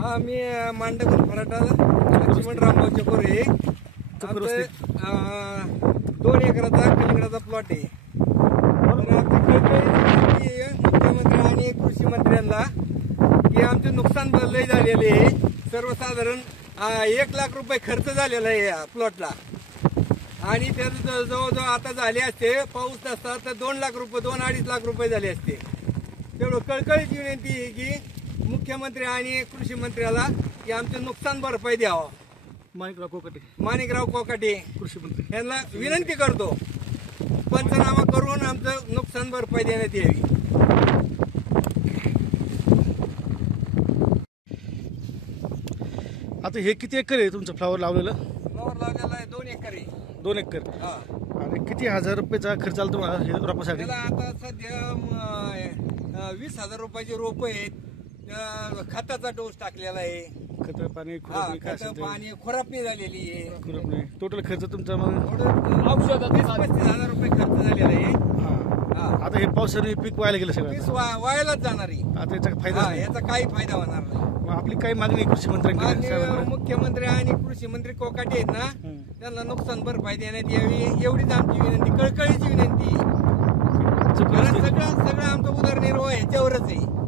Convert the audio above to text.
हा मी मांडगुण फराटा लक्ष्मण रामभाऊ चकोरे. 2 एकराचा कलिंगडाचा प्लॉट आहे. मुख्यमंत्री आणि कृषी मंत्र्यांना की आमचे नुकसान लय झालेले आहे. सर्वसाधारण 1 लाख रुपये खर्च झालेला आहे या प्लॉटला आणि त्याचं जवळजवळ आता झाले असते पाऊस नसता तर 2 लाख रुपये 2-2.5 लाख रुपये झाले असते. तेवढं कळकळीची विनंती आहे की मुख्यमंत्री आणि कृषी मंत्र्याला की आमचे नुकसान भरपाई द्यावं. माणिकराव कोकाटे कृषी मंत्री यांना विनंती करतो पंचनामा करून आमचं नुकसान भरपाई देण्यात यावी. आता हे किती एकर आहे तुमचं फ्लावर लावलेलं? फ्लॉवर लावलेला आहे 2 एकर आहे. 2 एकर. हा. आणि किती हजार रुपयाचा खर्च आला तुम्हाला हे रोपासाठी? त्याला आता सध्या 20,000 रुपयाचे रोप आहेत. खताचा डोस टाकलेला आहे. खत पाणी पाणी खुरापणी झालेली आहे. टोटल खर्च तुमचा मग औषधात 35,000 रुपये खर्च झालेला आहे. आता हे पावसाने पीक व्हायला गेलं सगळं, वायालाच जाणार आहे. आता याचा फायदा याचा काही फायदा होणार नाही. आपली काही मागणी कृषी मंत्र्यांकडे? मुख्यमंत्री आणि कृषी मंत्री कोकाटे आहेत ना त्यांना नुकसान भरपाई देण्यात यावी एवढीच आमची विनंती, कळकळीची विनंती. सगळं आमचं उदरनिर्वाह ह्याच्यावरच आहे.